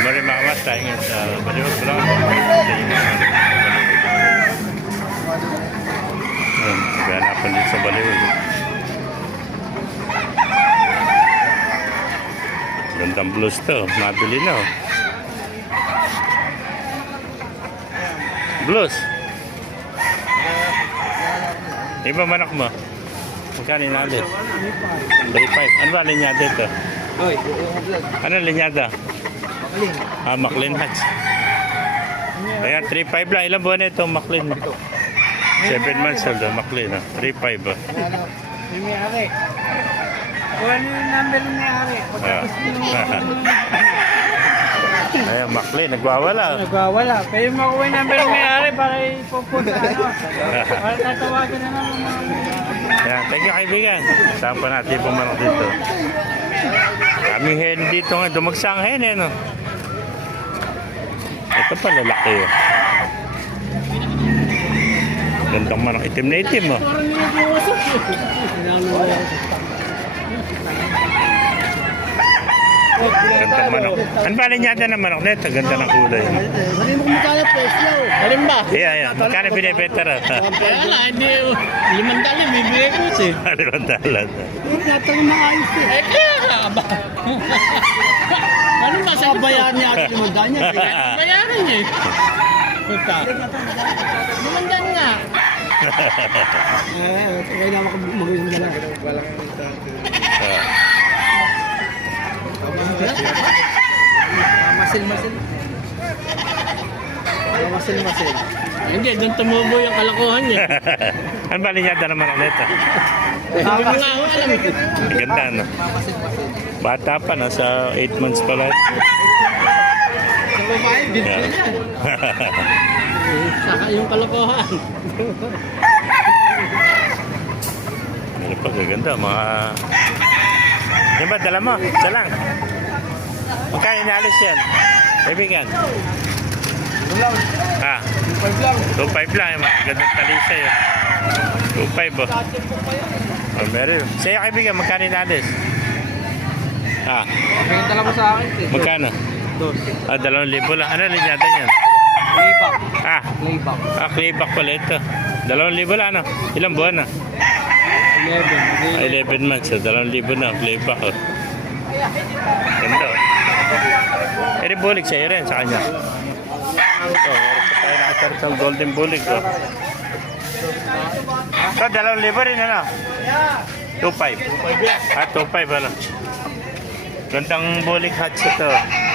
Mari mga mas tayo ngayon sa Baliwag Vlog. Ganapan din sa Baliwag. Gandang blues to. Mabili na oh. Blues. Iba manak mo? Magkano inalit? 35. Ano ba linyada ito? Ano linyada? Maclean Hatch. Ayan, 3.5 lang. Ilang buwan na ito, Maclean? 7 months old, Maclean. 3.5. May may-ari. Kuha nyo yung number ng may-ari. Ayan, Maclean. Nagwawala. Nagwawala. Kaya makuha yung number ng may-ari para ipupunta. Para tatawagan na naman mga Ayan, thank you kaibigan. Saan pa natin pumanok dito? Kaming hen dito nga. Dumagsang hen eh, no? Ito pa lalaki oh. Gandang manok. Itim na itim oh. Gandang manok. Ano ba linyada ng manok nito? Ganda ng kulay. Hindi mo kumikala presyo. Alin ba? Yeah. Magkano binibenta rin? Kaya nga, hindi. 5 dali, bibigay ko siya. Alimandalan. Natanong mga ayos eh. Eh, kaya nga ba? Ano ba? Sa bayaran niya at 5 dali niya. Bayaran niya eh. Puta. 5 dali nga. Okay na mag-uwing dala. Masil-masil. Masil-masil. Hindi, doon tumubo yung kalokohan niya. Ano ba linyada ng manok nito? Sabi mo nga ako, alam mo. Ganda no? Bata pa na sa 8 months pa lang. Sa babae, binti yan. Saka yung kalokohan. Ano pa gaganda, mga... Yan ba, dala mo? Isa lang. Magkano inalis yan? Kaibigan? 5 lang. 2.5 lang. Gandang talisa yun. 2.5 oh. Oh, meron. Sa'yo kaibigan, magkano inalis? Bigyan mo sa akin. Magkano? 2,000 lang. Ano linyada niyan? Layback. Layback. Layback pala ito. 2,000 lang ano? Ilang buwan na? 11 months. 2,000 na. Layback oh. Ganda oh. Eri bulig sa'yo rin sa kanya. Ito, oras pa tayo nakatara sa golden bulig oh. Ito, 2,000 rin ano? 2.5. 2.5 ano? Gandang bulig hatch ito.